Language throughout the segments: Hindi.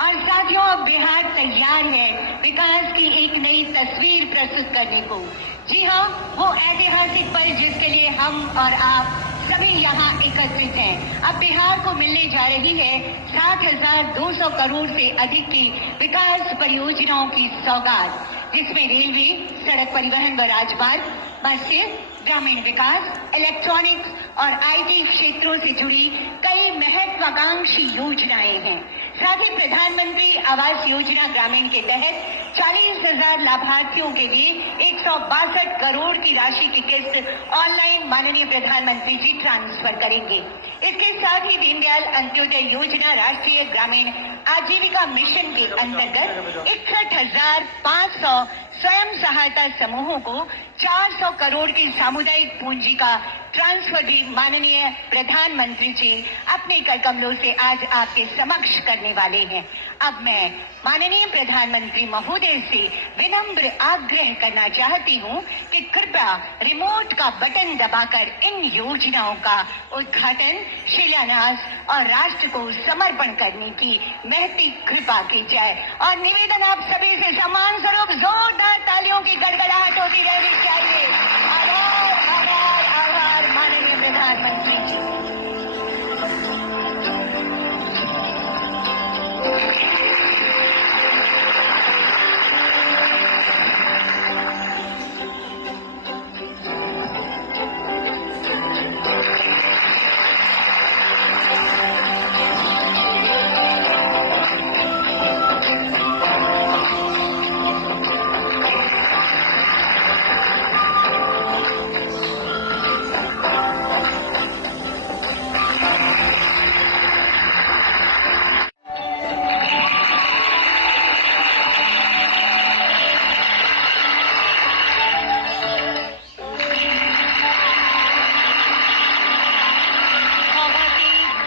और साथियों, अब बिहार तैयार है विकास की एक नई तस्वीर प्रस्तुत करने को। जी हाँ, वो ऐतिहासिक पल जिसके लिए हम और आप सभी यहाँ एकत्रित हैं। अब बिहार को मिलने जा रही है 7,200 करोड़ से अधिक की विकास परियोजनाओं की सौगात, जिसमें रेलवे, सड़क परिवहन व राजमार्ग, मत्स्य, ग्रामीण विकास, इलेक्ट्रॉनिक्स और आईटी क्षेत्रों से जुड़ी कई महत्वाकांक्षी योजनाएं हैं। साथ ही प्रधानमंत्री आवास योजना ग्रामीण के तहत 40,000 लाभार्थियों के लिए 162 करोड़ की राशि की किस्त ऑनलाइन माननीय प्रधानमंत्री जी ट्रांसफर करेंगे। इसके साथ ही दीनदयाल अंत्योदय योजना राष्ट्रीय ग्रामीण आजीविका मिशन के अंतर्गत 61,500 स्वयं सहायता समूहों को 400 करोड़ की सामुदायिक पूंजी का ट्रांसफर भी माननीय प्रधानमंत्री जी अपने कर कमलों से आज आपके समक्ष करने वाले हैं। अब मैं माननीय प्रधानमंत्री महोदय से विनम्र आग्रह करना चाहती हूं कि कृपया रिमोट का बटन दबाकर इन योजनाओं का उद्घाटन, शिलान्यास और राष्ट्र को समर्पण करने की महती कृपा की जाए। और निवेदन आप सभी से सम्मान स्वरूप जोरदार तालियों की गड़गड़ाहट होती रहनी चाहिए। आभार, आभार, आभार माननीय प्रधानमंत्री जी।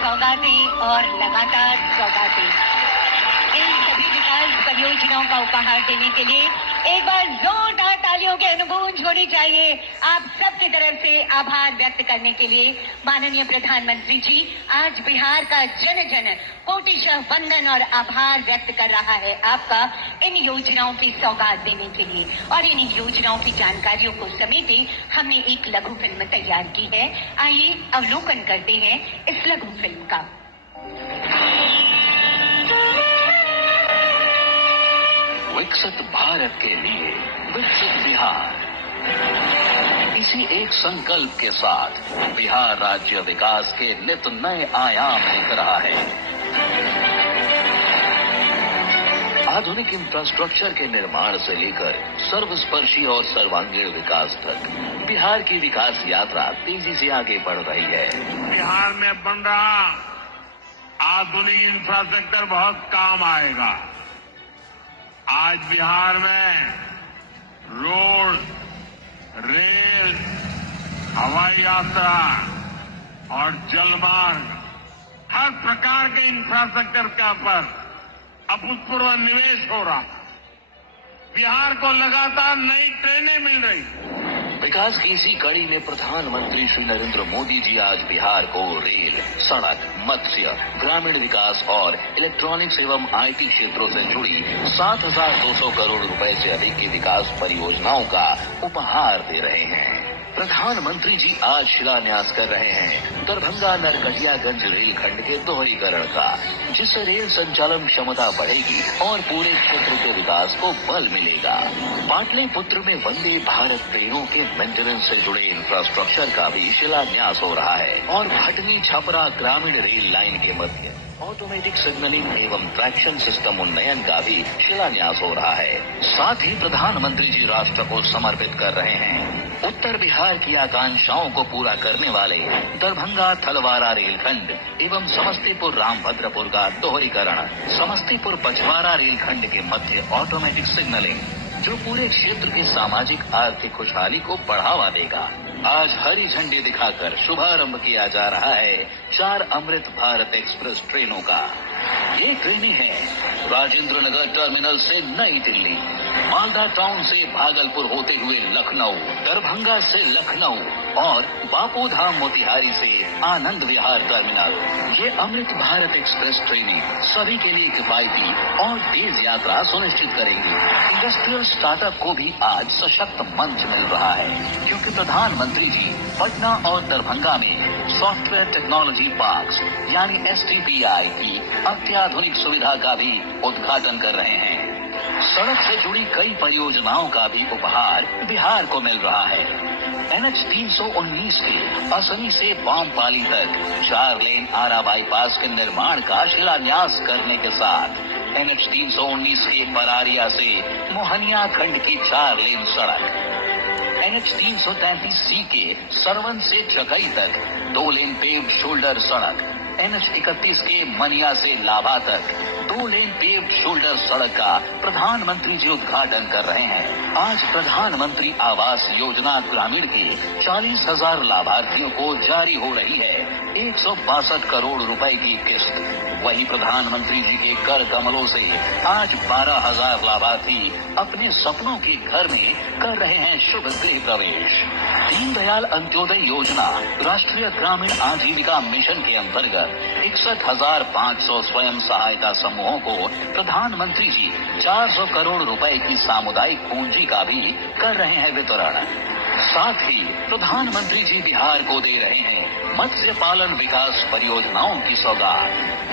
सौगातें और लगातार सौगातें, इन सभी विकास परियोजनाओं का उपहार देने के लिए एक बार जोरदार तालियों की अनुगूंज होनी चाहिए। आप सबकी तरफ से आभार व्यक्त करने के लिए माननीय प्रधानमंत्री जी आज बिहार का जन जन कोटिशः वंदन और आभार व्यक्त कर रहा है आपका इन योजनाओं की सौगात देने के लिए। और इन योजनाओं की जानकारियों को समेटे हमने एक लघु फिल्म तैयार की है। आइए अवलोकन करते हैं इस लघु फिल्म का। विकसित भारत के लिए विकसित बिहार, इसी एक संकल्प के साथ बिहार राज्य विकास के नित नए आयाम देख रहा है। आधुनिक इंफ्रास्ट्रक्चर के निर्माण से लेकर सर्वस्पर्शी और सर्वांगीण विकास तक बिहार की विकास यात्रा तेजी से आगे बढ़ रही है। बिहार में बन रहा आधुनिक इंफ्रास्ट्रक्चर बहुत काम आएगा। आज बिहार में रोड, रेल, हवाई यात्रा और जलमार्ग, हर प्रकार के इंफ्रास्ट्रक्चर का पर अभूतपूर्व निवेश हो रहा। बिहार को लगातार नई ट्रेनें मिल रही। विकास की इसी कड़ी में प्रधानमंत्री श्री नरेंद्र मोदी जी आज बिहार को रेल, सड़क, मत्स्य, ग्रामीण विकास और इलेक्ट्रॉनिक्स एवं आईटी क्षेत्रों से जुड़ी 7,200 करोड़ रुपए से अधिक की विकास परियोजनाओं का उपहार दे रहे हैं। प्रधानमंत्री जी आज शिलान्यास कर रहे हैं दरभंगा नरकटियागंज रेलखंड के दोहरीकरण का, जिससे रेल संचालन क्षमता बढ़ेगी और पूरे क्षेत्र के विकास को बल मिलेगा। पाटलिपुत्र में वंदे भारत ट्रेनों के मेंटेनेंस से जुड़े इंफ्रास्ट्रक्चर का भी शिलान्यास हो रहा है और भटनी छपरा ग्रामीण रेल लाइन के मध्य ऑटोमेटिक सिग्नलिंग एवं ट्रैक्शन सिस्टम उन्नयन का भी शिलान्यास हो रहा है। साथ ही प्रधानमंत्री जी राष्ट्र को समर्पित कर रहे हैं उत्तर बिहार की आकांक्षाओं को पूरा करने वाले दरभंगा थलवारा रेलखंड एवं समस्तीपुर रामभद्रपुर का दोहरीकरण, समस्तीपुर पचवारा रेलखंड के मध्य ऑटोमेटिक सिग्नलिंग, जो पूरे क्षेत्र की सामाजिक आर्थिक खुशहाली को बढ़ावा देगा। आज हरी झंडी दिखाकर शुभारंभ किया जा रहा है 4 अमृत भारत एक्सप्रेस ट्रेनों का। ये ट्रेनें हैं राजेंद्र नगर टर्मिनल से नई दिल्ली, मालदा टाउन से भागलपुर होते हुए लखनऊ, दरभंगा से लखनऊ, और बापू धाम मोतिहारी से आनंद विहार टर्मिनल। ये अमृत भारत एक्सप्रेस ट्रेनें सभी के लिए किफायती और तेज यात्रा सुनिश्चित करेंगी। इंडस्ट्रियल स्टार्टअप को भी आज सशक्त मंच मिल रहा है, क्योंकि प्रधानमंत्री जी पटना और दरभंगा में सॉफ्टवेयर टेक्नोलॉजी पार्क्स यानी STPI की अत्याधुनिक सुविधा का भी उद्घाटन कर रहे हैं। सड़क से जुड़ी कई परियोजनाओं का भी उपहार बिहार को मिल रहा है। NH 319 के असनी से बामपाली तक 4 लेन आरा बाईपास के निर्माण का शिलान्यास करने के साथ NH 319 के परारिया से मोहनिया खंड की 4 लेन सड़क, NH 333C के सरवन से चकई तक 2 लेन पेव्ड शोल्डर सड़क, NH 31 के मनिया से लाभा तक 2 लेन पेव्ड शोल्डर सड़क का प्रधानमंत्री जी उद्घाटन कर रहे हैं। आज प्रधानमंत्री आवास योजना ग्रामीण के 40,000 लाभार्थियों को जारी हो रही है 162 करोड़ रुपए की किस्त। वहीं प्रधानमंत्री जी के कर कमलों से आज 12,000 लाभार्थी अपने सपनों के घर में कर रहे हैं शुभ गृह प्रवेश। दीनदयाल अंत्योदय योजना राष्ट्रीय ग्रामीण आजीविका मिशन के अंतर्गत 61,500 स्वयं सहायता समूहों को प्रधानमंत्री जी 400 करोड़ रुपए की सामुदायिक पूंजी का भी कर रहे हैं वितरण। साथ ही प्रधानमंत्री जी बिहार को दे रहे हैं मत्स्य पालन विकास परियोजनाओं की सौगात।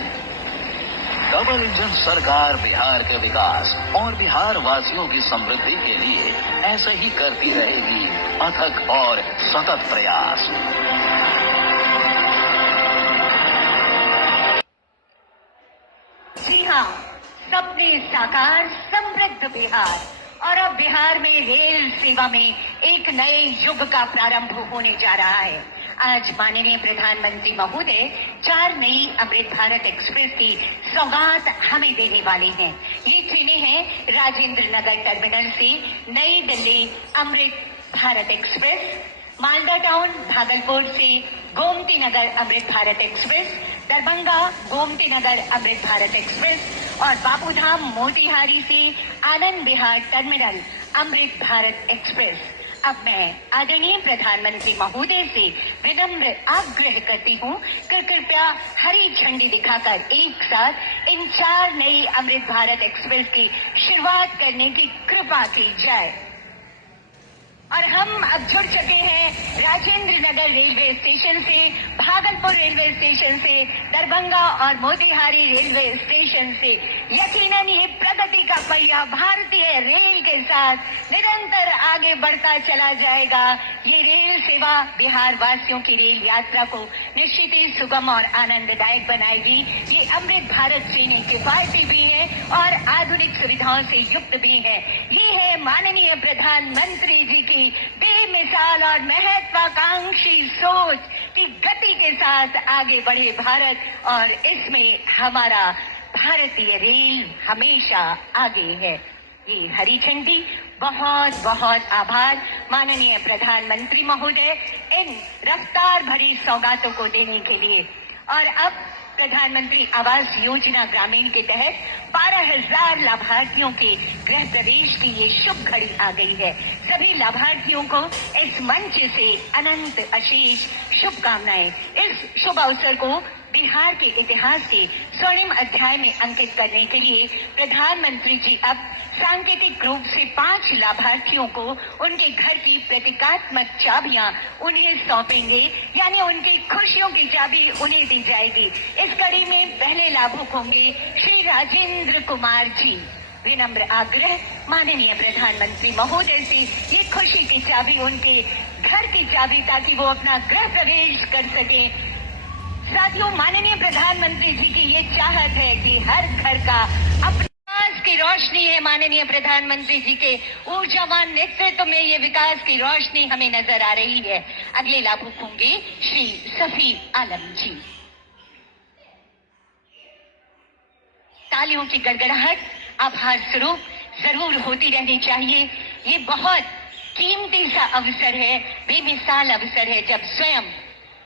डबल इंजन सरकार बिहार के विकास और बिहार वासियों की समृद्धि के लिए ऐसे ही करती रहेगी अथक और सतत प्रयास। जी हाँ, सपने साकार, समृद्ध बिहार। और अब बिहार में रेल सेवा में एक नए युग का प्रारंभ होने जा रहा है। आज माननीय प्रधानमंत्री महोदय 4 नई अमृत भारत एक्सप्रेस की सौगात हमें देने वाले हैं। ये ट्रेनें हैं राजेंद्र नगर टर्मिनल से नई दिल्ली अमृत भारत एक्सप्रेस, मालदा टाउन भागलपुर से गोमती नगर अमृत भारत एक्सप्रेस, दरभंगा गोमती नगर अमृत भारत एक्सप्रेस और बापूधाम मोतिहारी से आनंद विहार टर्मिनल अमृत भारत एक्सप्रेस। अब मैं आदरणीय प्रधानमंत्री महोदय से विनम्र आग्रह करती हूँ कि कृपया हरी झंडी दिखाकर एक साथ इन 4 नई अमृत भारत एक्सप्रेस की शुरुआत करने की कृपा की जाए। और हम अब जुड़ चुके हैं राजेंद्र नगर रेलवे स्टेशन से, भागलपुर रेलवे स्टेशन से, दरभंगा और मोतिहारी रेलवे स्टेशन से। यकीनन ये प्रगति का पहिया भारतीय रेल के साथ निरंतर आगे बढ़ता चला जाएगा। ये रेल सेवा बिहार वासियों की रेल यात्रा को निश्चित ही सुगम और आनंददायक बनाएगी। ये अमृत भारत ट्रेनें किफायती भी है और आधुनिक सुविधाओं से युक्त भी है। ये है माननीय प्रधानमंत्री जी की बेमिसाल और महत्वाकांक्षी सोच की गति के साथ आगे बढ़े भारत, और इसमें हमारा भारतीय रेल हमेशा आगे है। ये हरी झंडी, बहुत बहुत आभार माननीय प्रधानमंत्री महोदय इन रफ्तार भरी सौगातों को देने के लिए। और अब प्रधानमंत्री आवास योजना ग्रामीण के तहत 12,000 लाभार्थियों के गृह प्रवेश की ये शुभ घड़ी आ गई है। सभी लाभार्थियों को इस मंच से अनंत अशेष शुभकामनाएं। इस शुभ अवसर को बिहार के इतिहास के स्वर्णिम अध्याय में अंकित करने के लिए प्रधानमंत्री जी अब सांकेतिक रूप से 5 लाभार्थियों को उनके घर की प्रतीकात्मक चाबियां उन्हें सौंपेंगे, यानी उनकी खुशियों की चाबी उन्हें दी जाएगी। इस कड़ी में पहले लाभुक होंगे श्री राजेंद्र कुमार जी। विनम्र आग्रह माननीय प्रधानमंत्री महोदय से ये खुशी की चाबी उनके घर की चाबी, ताकि वो अपना गृह प्रवेश कर सके। साथियों, माननीय प्रधानमंत्री जी की ये चाहत है कि हर घर का अपने विकास की रोशनी है। माननीय प्रधानमंत्री जी के ऊर्जावान नेतृत्व में ये विकास की रोशनी हमें नजर आ रही है। अगले लाभुक होंगे श्री सफी आलम जी। तालियों की गड़गड़ाहट आभार स्वरूप जरूर होती रहनी चाहिए। ये बहुत कीमती सा अवसर है, बेमिसाल अवसर है, जब स्वयं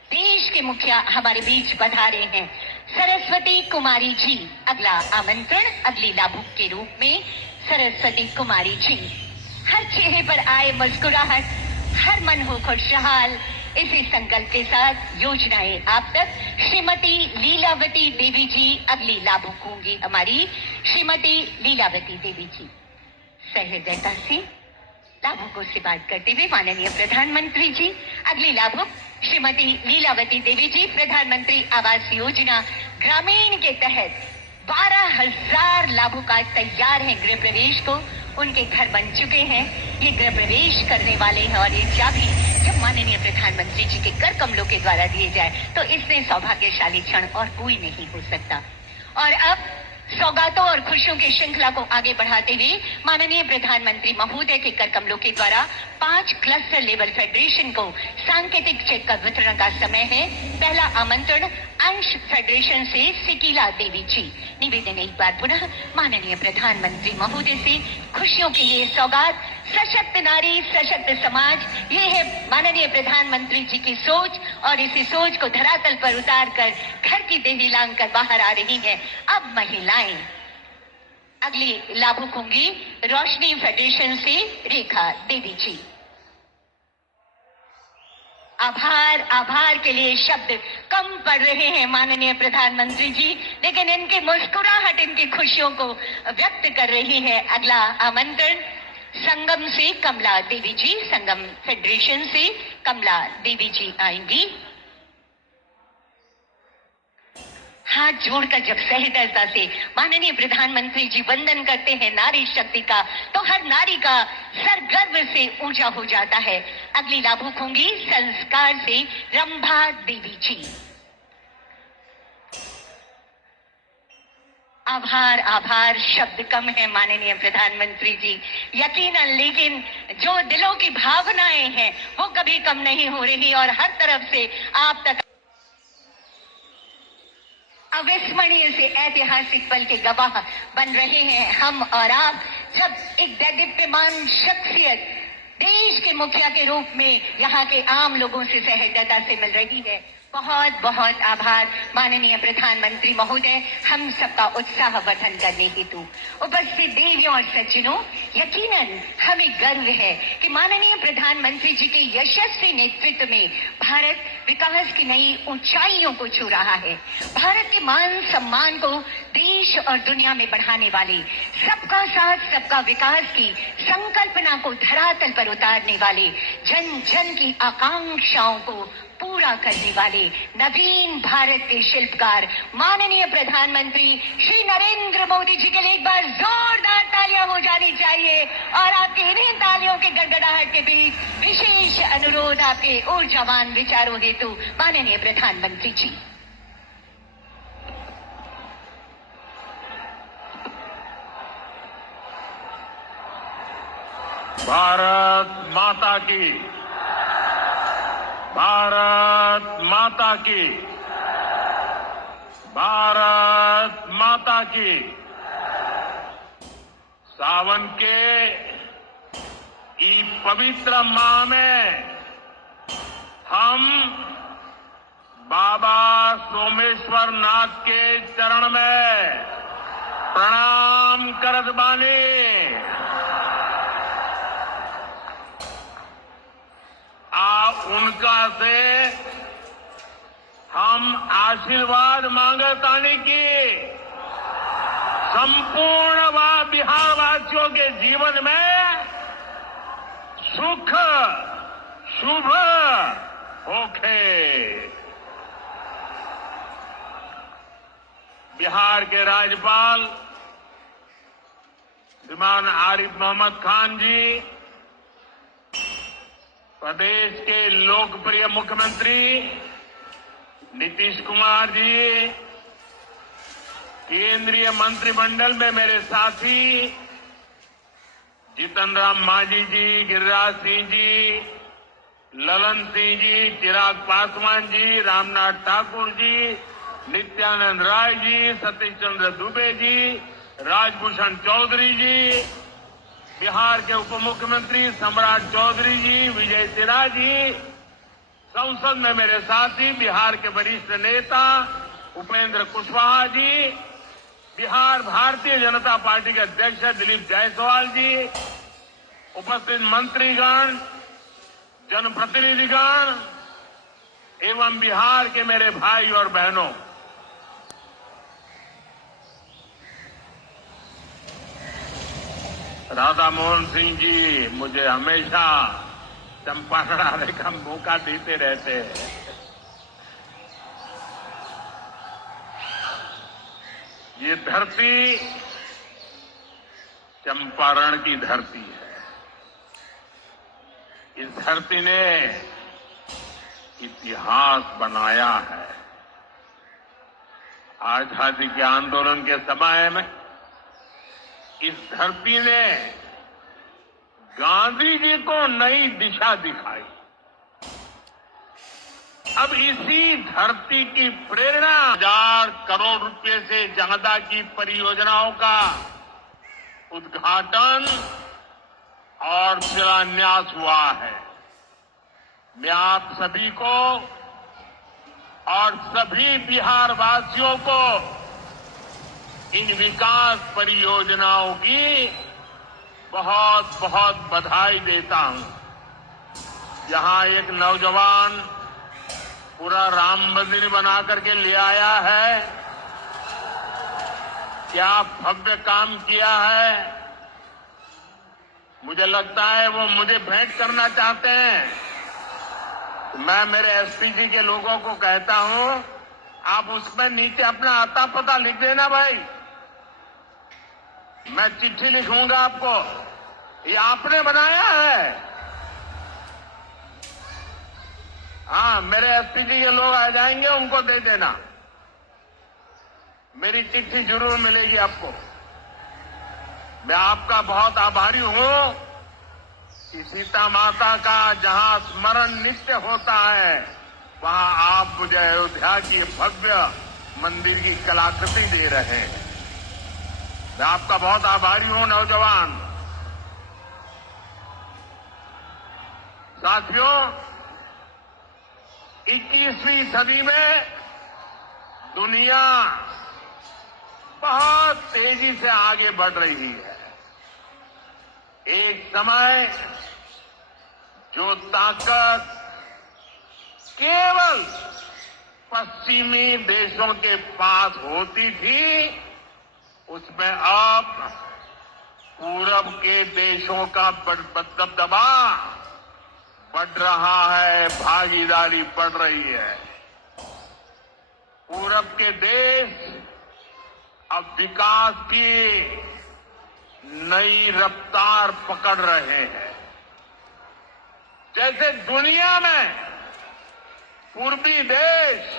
देश के मुखिया हमारे बीच पधारे हैं। सरस्वती कुमारी जी, अगला आमंत्रण अगली लाभुक के रूप में सरस्वती कुमारी जी। हर चेहरे पर आए मुस्कुराहट, हर मन हो खुशहाल, इसी संकल्प के साथ योजनाएं आप तक श्रीमती लीलावती देवी जी अगली लाभुक होंगी। हमारी श्रीमती लीलावती देवी जी सहृदयता से लाभुकों से बात करते हुए माननीय प्रधानमंत्री जी अगली लाभुक श्रीमती लीलावती देवी जी प्रधानमंत्री आवास योजना ग्रामीण के तहत 12,000 लाभुक आज तैयार हैं गृह प्रवेश को। उनके घर बन चुके हैं, ये गृह प्रवेश करने वाले हैं और ये चाबी जब माननीय प्रधानमंत्री जी के कर कमलों के द्वारा दिए जाए तो इससे सौभाग्यशाली क्षण और कोई नहीं हो सकता। और अब सौगातों और खुशियों की श्रृंखला को आगे बढ़ाते हुए माननीय प्रधानमंत्री महोदय के कर कमलों के द्वारा 5 क्लस्टर लेवल फेडरेशन को सांकेतिक चेक का वितरण का समय है। पहला आमंत्रण अंश फेडरेशन से सिकीला देवी जी। निवेदन एक बार पुनः माननीय प्रधानमंत्री महोदय से खुशियों के लिए सौगात। सशक्त नारी सशक्त समाज, ये है माननीय प्रधानमंत्री जी की सोच और इसी सोच को धरातल पर उतार कर घर की देवी लांग कर बाहर आ रही है अब महिलाएं। अगली लाभुक होंगी रोशनी फेडरेशन से रेखा देवी जी। आभार आभार के लिए शब्द कम पड़ रहे हैं माननीय प्रधानमंत्री जी, लेकिन इनकी मुस्कुराहट इनकी खुशियों को व्यक्त कर रही है। अगला आमंत्रण संगम से कमला देवी जी, संगम फेडरेशन से कमला देवी जी आएंगी। हाथ जोड़कर जब सहृदयता से माननीय प्रधानमंत्री जी वंदन करते हैं नारी शक्ति का, तो हर नारी का सर गर्व से ऊंचा हो जाता है। अगली लाभुक होंगी संस्कार से रंभा देवी जी। आभार आभार शब्द कम है माननीय प्रधानमंत्री जी, यकीनन, लेकिन जो दिलों की भावनाएं हैं वो कभी कम नहीं हो रही और हर तरफ से आप तक अविस्मरणीय से ऐतिहासिक पल के गवाह बन रहे हैं हम और आप, जब एक दैदीप्यमान शख्सियत देश के मुखिया के रूप में यहाँ के आम लोगों से सहृदयता से मिल रही है। बहुत बहुत आभार माननीय प्रधानमंत्री महोदय, हम सबका उत्साह वर्धन करने हेतु। उपस्थित देवियों और सज्जनों, यकीनन हमें गर्व है कि माननीय प्रधानमंत्री जी के यशस्वी नेतृत्व में भारत विकास की नई ऊंचाइयों को छू रहा है। भारत के मान सम्मान को देश और दुनिया में बढ़ाने वाले, सबका साथ सबका विकास की संकल्पना को धरातल पर उतारने वाले, जन जन की आकांक्षाओं को पूरा करने वाले नवीन भारत के शिल्पकार माननीय प्रधानमंत्री श्री नरेंद्र मोदी जी के लिए एक बार जोरदार तालियां हो जानी चाहिए। और आपके इन्हीं तालियों के गड़गड़ाहट के बीच विशेष अनुरोध आपके ऊर्जावान विचारों हेतु माननीय प्रधानमंत्री जी। भारत माता की, भारत माता की, भारत माता की। सावन के इस पवित्र माह में हम बाबा सोमेश्वर नाथ के चरण में प्रणाम करत बानी। उनका से हम आशीर्वाद मांगतानी की संपूर्ण बिहार वासियों के जीवन में सुख शुभ होखे। बिहार के राज्यपाल श्रीमान आरिफ मोहम्मद खान जी, प्रदेश के लोकप्रिय मुख्यमंत्री नीतीश कुमार जी, केंद्रीय मंत्रिमंडल में मेरे साथी जीतन राम मांझी जी, गिरिराज सिंह जी, ललन सिंह जी, चिराग पासवान जी, रामनाथ ठाकुर जी, नित्यानंद राय जी, सतीश चंद्र दुबे जी, राजभूषण चौधरी जी, बिहार के उप मुख्यमंत्री सम्राट चौधरी जी, विजय सिन्हा जी, संसद में मेरे साथी बिहार के वरिष्ठ नेता उपेंद्र कुशवाहा जी, बिहार भारतीय जनता पार्टी के अध्यक्ष दिलीप जायसवाल जी, उपस्थित मंत्रीगण, जनप्रतिनिधिगण, एवं बिहार के मेरे भाई और बहनों, राधा मोहन सिंह जी मुझे हमेशा चंपारण आने का मौका देते रहते हैं। ये धरती चंपारण की धरती है। इस धरती ने इतिहास बनाया है। आजादी के आंदोलन के समय में इस धरती ने गांधी जी को नई दिशा दिखाई। अब इसी धरती की प्रेरणा 1000 करोड़ रुपए से ज्यादा की परियोजनाओं का उद्घाटन और शिलान्यास हुआ है। मैं आप सभी को और सभी बिहार वासियों को इन विकास परियोजनाओं की बहुत बहुत बधाई देता हूं। यहां एक नौजवान पूरा राम मंदिर बना करके ले आया है। क्या भव्य काम किया है। मुझे लगता है वो मुझे भेंट करना चाहते हैं। तो मैं मेरे एसपी जी के लोगों को कहता हूं, आप उसमें नीचे अपना आता पता लिख देना भाई। मैं चिट्ठी लिखूंगा आपको, ये आपने बनाया है। हाँ, मेरे एसपी जी के लोग आ जाएंगे, उनको दे देना। मेरी चिट्ठी जरूर मिलेगी आपको। मैं आपका बहुत आभारी हूं कि सीता माता का जहां स्मरण नित्य होता है, वहां आप मुझे अयोध्या की भव्य मंदिर की कलाकृति दे रहे हैं। मैं आपका बहुत आभारी हूं नौजवान साथियों। 21वीं सदी में दुनिया बहुत तेजी से आगे बढ़ रही है। एक समय जो ताकत केवल पश्चिमी देशों के पास होती थी, उसमें अब पूरब के देशों का दबदबा बढ़ रहा है, भागीदारी बढ़ रही है। पूरब के देश अब विकास की नई रफ्तार पकड़ रहे हैं। जैसे दुनिया में पूर्वी देश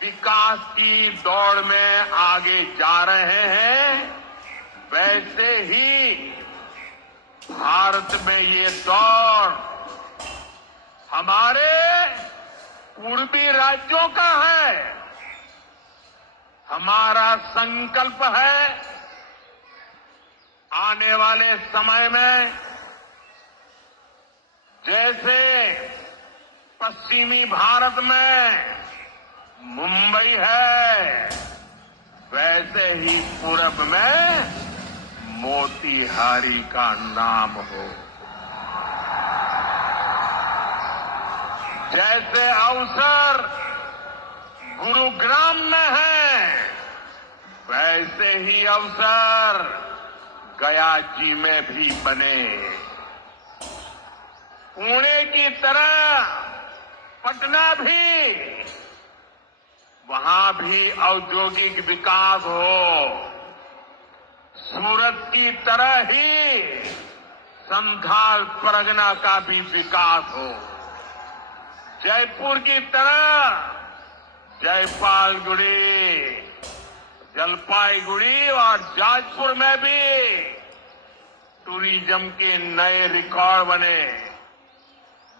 विकास की दौड़ में आगे जा रहे हैं, वैसे ही भारत में ये दौड़ हमारे पूर्वी राज्यों का है। हमारा संकल्प है आने वाले समय में जैसे पश्चिमी भारत में मुंबई है, वैसे ही पूरब में मोतीहारी का नाम हो। जैसे अवसर गुरुग्राम में है, वैसे ही अवसर गया जी में भी बने। पुणे की तरह पटना भी, वहां भी औद्योगिक विकास हो। सूरत की तरह ही संथाल परगना का भी विकास हो। जयपुर की तरह जयपालगुड़ी, जलपाईगुड़ी और जाजपुर में भी टूरिज्म के नए रिकॉर्ड बने।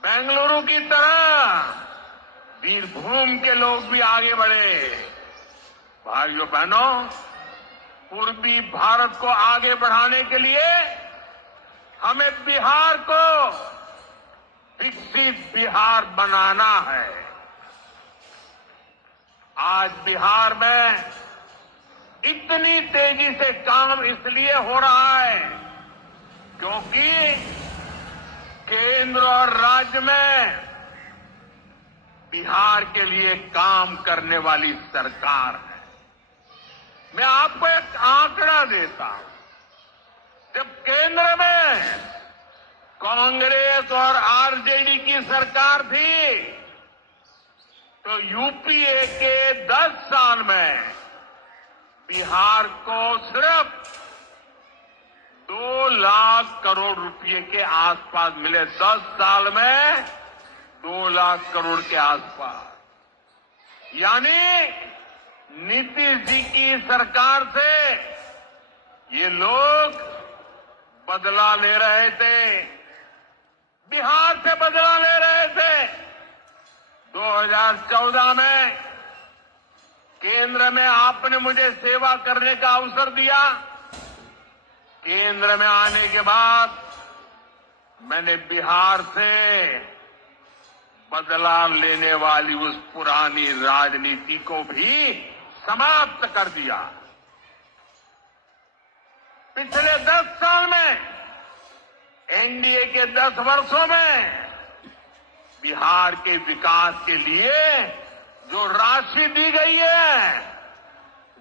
बेंगलुरु की तरह बीरभूम के लोग भी आगे बढ़े। भाइयों बहनों, पूर्वी भारत को आगे बढ़ाने के लिए हमें बिहार को विकसित बिहार बनाना है। आज बिहार में इतनी तेजी से काम इसलिए हो रहा है क्योंकि केंद्र और राज्य में बिहार के लिए काम करने वाली सरकार है। मैं आपको एक आंकड़ा देता हूं। जब केंद्र में कांग्रेस और आरजेडी की सरकार थी, तो यूपीए के 10 साल में बिहार को सिर्फ 2 लाख करोड़ रुपए के आसपास मिले। 10 साल में 2 लाख करोड़ के आसपास। यानी नीतीश जी की सरकार से ये लोग बदला ले रहे थे, बिहार से बदला ले रहे थे। 2014 में केंद्र में आपने मुझे सेवा करने का अवसर दिया। केंद्र में आने के बाद मैंने बिहार से बदला लेने वाली उस पुरानी राजनीति को भी समाप्त कर दिया। पिछले 10 साल में, एनडीए के 10 वर्षों में बिहार के विकास के लिए जो राशि दी गई है,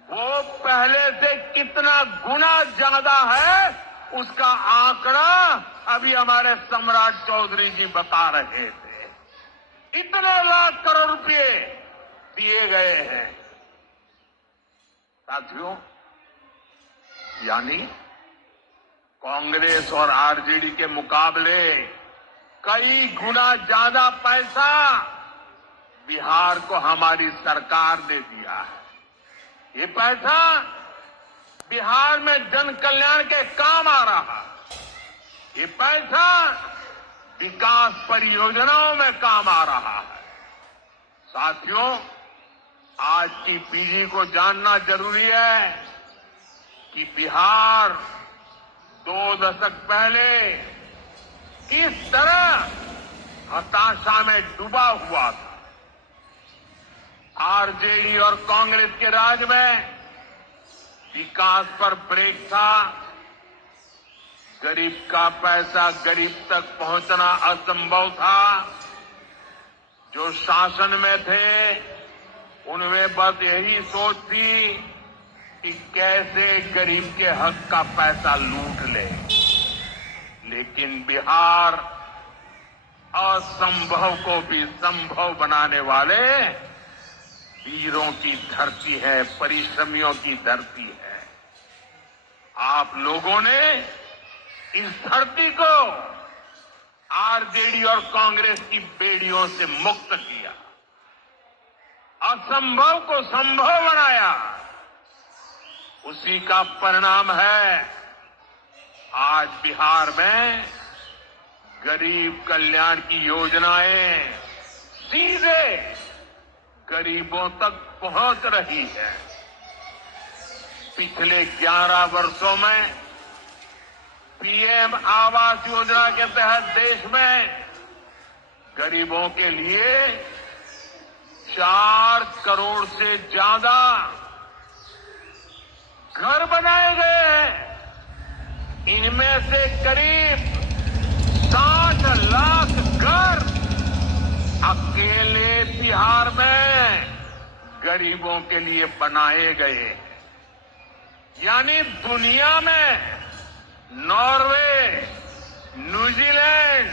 वो पहले से कितना गुना ज्यादा है, उसका आंकड़ा अभी हमारे सम्राट चौधरी जी बता रहे थे। इतने लाख करोड़ रुपए दिए गए हैं साथियों। यानी कांग्रेस और आरजेडी के मुकाबले कई गुना ज्यादा पैसा बिहार को हमारी सरकार ने दिया है। ये पैसा बिहार में जन कल्याण के काम आ रहा है। ये पैसा विकास परियोजनाओं में काम आ रहा है। साथियों, आज की पीढ़ी को जानना जरूरी है कि बिहार 2 दशक पहले किस तरह हताशा में डूबा हुआ था। आरजेडी और कांग्रेस के राज में विकास पर ब्रेक था। गरीब का पैसा गरीब तक पहुंचना असंभव था। जो शासन में थे, उनमें बस यही सोच थी कि कैसे गरीब के हक का पैसा लूट ले। लेकिन बिहार असंभव को भी संभव बनाने वाले वीरों की धरती है, परिश्रमियों की धरती है। आप लोगों ने इस धरती को आरजेडी और कांग्रेस की बेड़ियों से मुक्त किया, असंभव को संभव बनाया। उसी का परिणाम है आज बिहार में गरीब कल्याण की योजनाएं सीधे गरीबों तक पहुंच रही है। पिछले 11 वर्षों में पीएम आवास योजना के तहत देश में गरीबों के लिए 4 करोड़ से ज्यादा घर बनाए गए हैं। इनमें से करीब 60 लाख घर अकेले बिहार में गरीबों के लिए बनाए गए हैं। यानी दुनिया में नॉर्वे, न्यूजीलैंड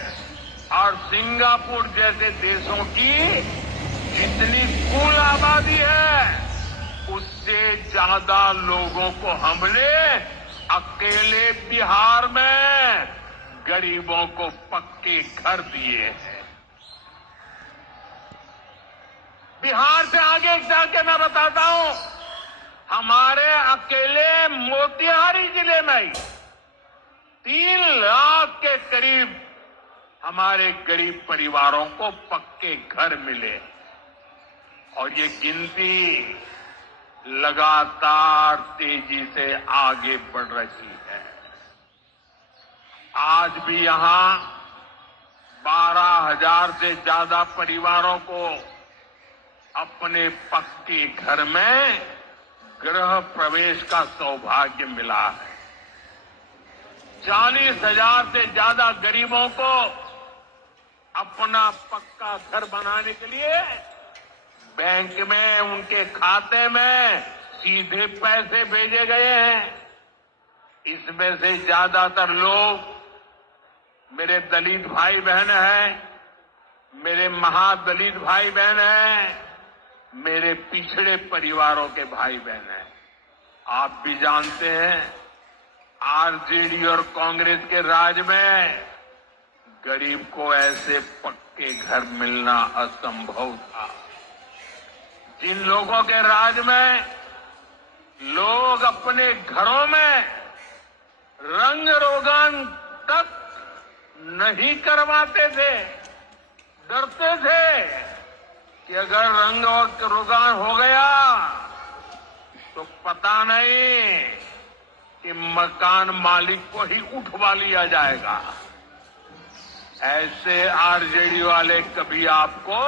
और सिंगापुर जैसे देशों की जितनी कुल आबादी है, उससे ज्यादा लोगों को हमने अकेले बिहार में गरीबों को पक्के घर दिए हैं। बिहार से आगे जाके मैं बताता हूं, हमारे अकेले मोतिहारी जिले में ही 3 लाख के करीब हमारे गरीब परिवारों को पक्के घर मिले। और ये गिनती लगातार तेजी से आगे बढ़ रही है। आज भी यहां 12,000 से ज्यादा परिवारों को अपने पक्के घर में गृह प्रवेश का सौभाग्य मिला है। 40,000 से ज्यादा गरीबों को अपना पक्का घर बनाने के लिए बैंक में उनके खाते में सीधे पैसे भेजे गए हैं। इसमें से ज्यादातर लोग मेरे दलित भाई बहन हैं, मेरे महादलित भाई बहन हैं, मेरे पिछड़े परिवारों के भाई बहन हैं। आप भी जानते हैं आरजेडी और कांग्रेस के राज में गरीब को ऐसे पक्के घर मिलना असंभव था। जिन लोगों के राज में लोग अपने घरों में रंग रोगन तक नहीं करवाते थे, डरते थे कि अगर रंग रोगन हो गया तो पता नहीं कि मकान मालिक को ही उठवा लिया जाएगा। ऐसे आरजेडी वाले कभी आपको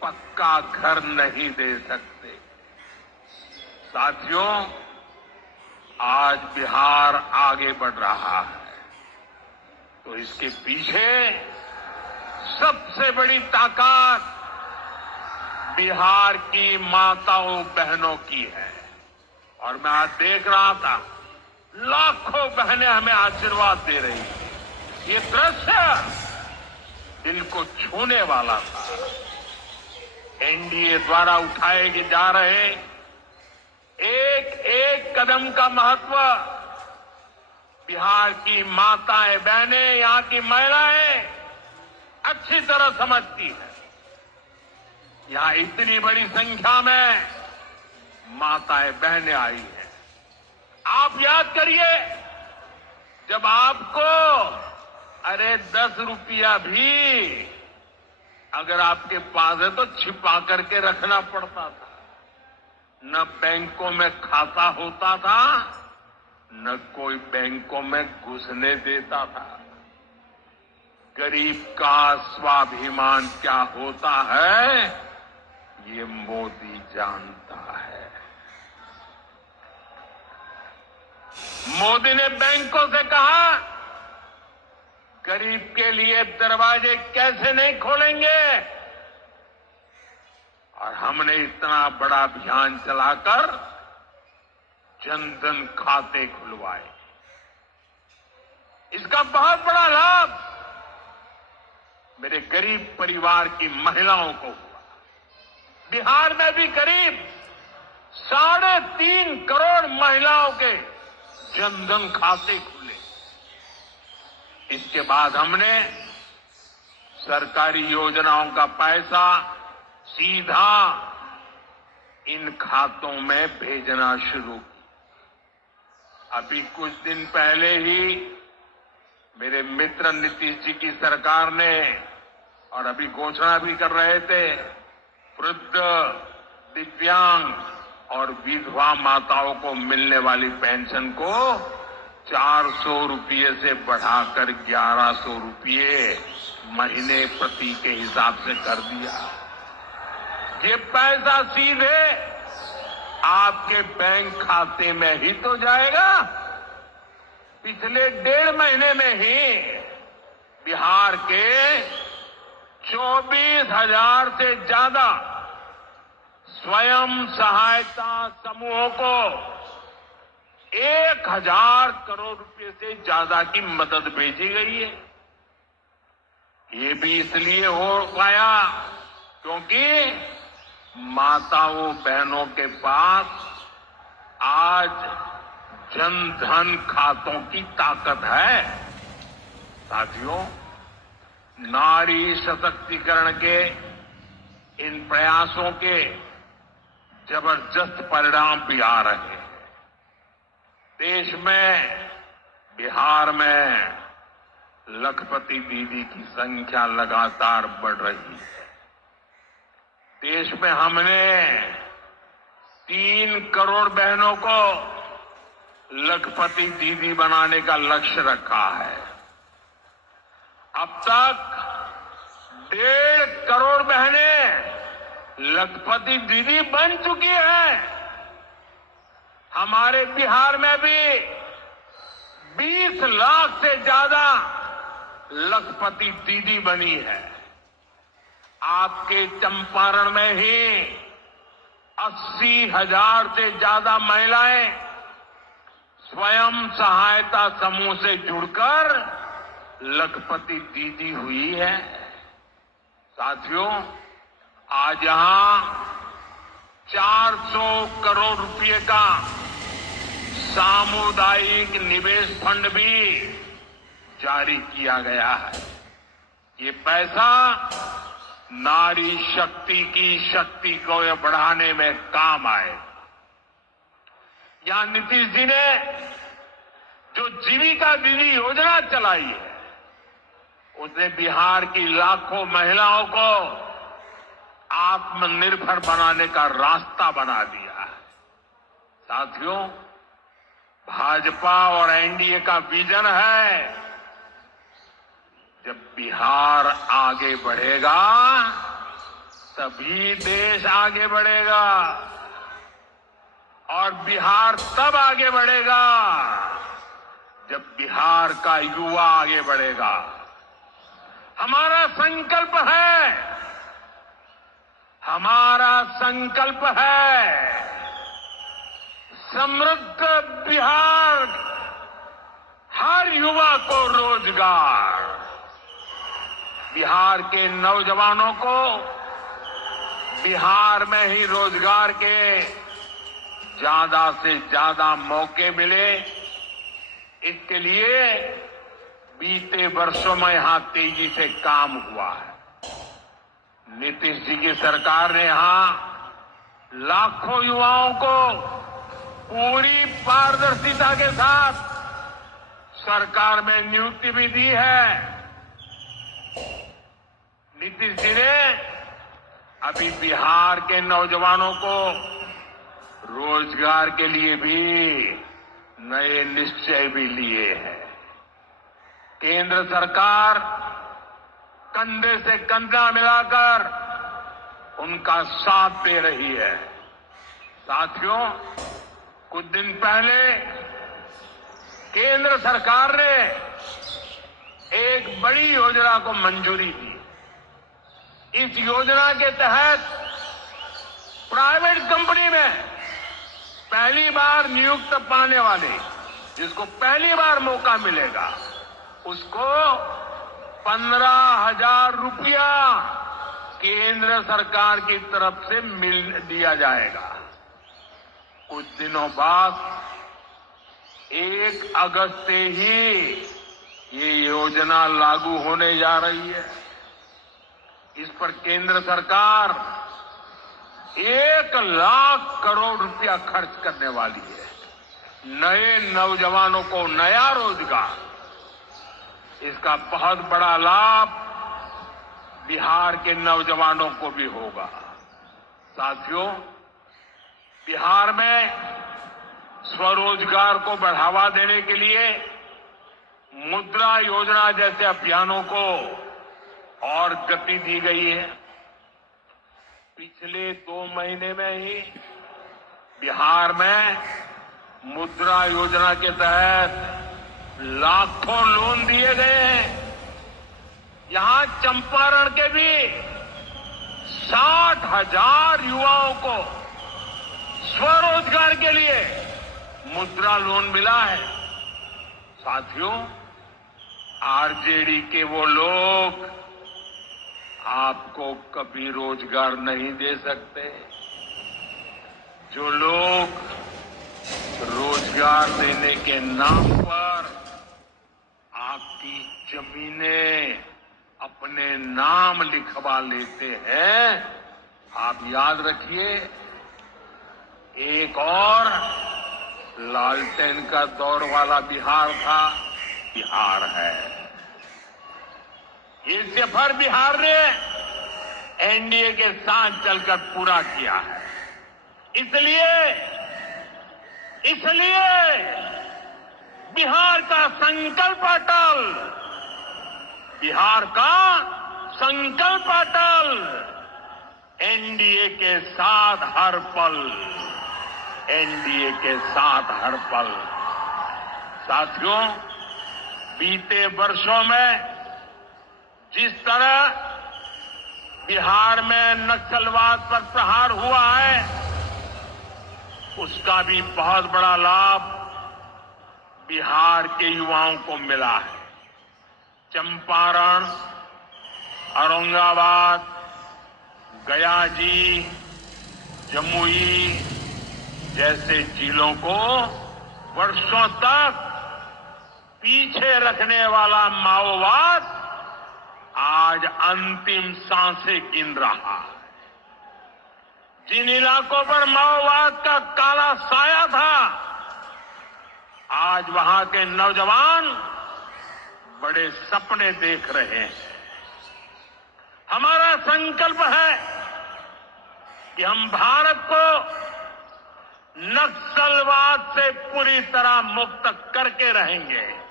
पक्का घर नहीं दे सकते। साथियों, आज बिहार आगे बढ़ रहा है तो इसके पीछे सबसे बड़ी ताकत बिहार की माताओं बहनों की है। और मैं आज देख रहा था लाखों बहनें हमें आशीर्वाद दे रही थी। ये दृश्य दिल को छूने वाला था। एनडीए द्वारा उठाए जा रहे एक एक कदम का महत्व बिहार की माताएं बहनें, यहां की महिलाएं अच्छी तरह समझती है। यहां इतनी बड़ी संख्या में माताएं बहनें आई हैं। आप याद करिए, जब आपको 10 रुपया भी अगर आपके पास है तो छिपा करके रखना पड़ता था। न बैंकों में खाता होता था, न कोई बैंकों में घुसने देता था। गरीब का स्वाभिमान क्या होता है, ये मोदी जानता है। मोदी ने बैंकों से कहा, गरीब के लिए दरवाजे कैसे नहीं खोलेंगे, और हमने इतना बड़ा अभियान चलाकर जनधन खाते खुलवाए। इसका बहुत बड़ा लाभ मेरे गरीब परिवार की महिलाओं को हुआ। बिहार में भी करीब 3.5 करोड़ महिलाओं के जनधन खाते खुले। इसके बाद हमने सरकारी योजनाओं का पैसा सीधा इन खातों में भेजना शुरू किया। अभी कुछ दिन पहले ही मेरे मित्र नीतीश जी की सरकार ने, और अभी घोषणा भी कर रहे थे, वृद्ध, दिव्यांग और विधवा माताओं को मिलने वाली पेंशन को 400 रुपये से बढ़ाकर 1100 रुपये महीने प्रति के हिसाब से कर दिया। ये पैसा सीधे आपके बैंक खाते में ही तो जाएगा। पिछले 1.5 महीने में ही बिहार के 24,000 से ज्यादा स्वयं सहायता समूहों को 1,000 करोड़ रुपए से ज्यादा की मदद भेजी गई है। ये भी इसलिए हो पाया क्योंकि माताओं बहनों के पास आज जनधन खातों की ताकत है। साथियों, नारी सशक्तिकरण के इन प्रयासों के जबरदस्त परिणाम भी आ रहे हैं। देश में, बिहार में लखपति दीदी की संख्या लगातार बढ़ रही है। देश में हमने 3 करोड़ बहनों को लखपति दीदी बनाने का लक्ष्य रखा है। अब तक 1.5 करोड़ बहनें लखपति दीदी बन चुकी हैं। हमारे बिहार में भी 20 लाख से ज्यादा लखपति दीदी बनी है। आपके चंपारण में ही 80,000 से ज्यादा महिलाएं स्वयं सहायता समूह से जुड़कर लखपति दीदी हुई है। साथियों, आज यहां 400 करोड़ रुपए का सामुदायिक निवेश फंड भी जारी किया गया है। ये पैसा नारी शक्ति की शक्ति को बढ़ाने में काम आए। यहां नीतीश जी ने जो जीविका दीदी योजना चलाई है, उसने बिहार की लाखों महिलाओं को आत्मनिर्भर बनाने का रास्ता बना दिया है। साथियों, भाजपा और एनडीए का विजन है, जब बिहार आगे बढ़ेगा तभी देश आगे बढ़ेगा, और बिहार तब आगे बढ़ेगा जब बिहार का युवा आगे बढ़ेगा। हमारा संकल्प है समृद्ध बिहार, हर युवा को रोजगार, बिहार के नौजवानों को बिहार में ही रोजगार के ज्यादा से ज्यादा मौके मिले। इसके लिए बीते वर्षों में यहां तेजी से काम हुआ है। नीतीश जी की सरकार ने यहां लाखों युवाओं को पूरी पारदर्शिता के साथ सरकार में नियुक्ति भी दी है। नीतीश जी ने अभी बिहार के नौजवानों को रोजगार के लिए भी नए निश्चय भी लिए हैं। केंद्र सरकार कंधे से कंधा मिलाकर उनका साथ दे रही है। साथियों, कुछ दिन पहले केंद्र सरकार ने एक बड़ी योजना को मंजूरी दी। इस योजना के तहत प्राइवेट कंपनी में पहली बार नियुक्त पाने वाले, जिसको पहली बार मौका मिलेगा, उसको 15,000 रुपया केंद्र सरकार की तरफ से दिया जाएगा। कुछ दिनों बाद 1 अगस्त से ही ये योजना लागू होने जा रही है। इस पर केंद्र सरकार 1 लाख करोड़ रुपया खर्च करने वाली है। नए नौजवानों को नया रोजगार, इसका बहुत बड़ा लाभ बिहार के नौजवानों को भी होगा। साथियों, बिहार में स्वरोजगार को बढ़ावा देने के लिए मुद्रा योजना जैसे अभियानों को और गति दी गई है। पिछले 2 महीने में ही बिहार में मुद्रा योजना के तहत लाखों लोन दिए गए हैं। यहां चंपारण के भी 60,000 युवाओं को स्वरोजगार के लिए मुद्रा लोन मिला है। साथियों, आरजेडी के वो लोग आपको कभी रोजगार नहीं दे सकते। जो लोग रोजगार देने के नाम पर आपकी जमीनें अपने नाम लिखवा लेते हैं, आप याद रखिए, एक और लालटेन का दौर वाला बिहार था, बिहार है। इस सफर बिहार ने एनडीए के साथ चलकर पूरा किया है। इसलिए बिहार का संकल्प अटल, बिहार का संकल्प अटल, एनडीए के साथ हर पल, एनडीए के साथ हर पल। साथियों, बीते वर्षों में जिस तरह बिहार में नक्सलवाद पर प्रहार हुआ है, उसका भी बहुत बड़ा लाभ बिहार के युवाओं को मिला है। चंपारण, औरंगाबाद, गया जी, जमुई जैसे जिलों को वर्षों तक पीछे रखने वाला माओवाद आज अंतिम सांसें गिन रहा है। जिन इलाकों पर माओवाद का काला साया था, आज वहां के नौजवान बड़े सपने देख रहे हैं। हमारा संकल्प है कि हम भारत को नक्सलवाद से पूरी तरह मुक्त करके रहेंगे।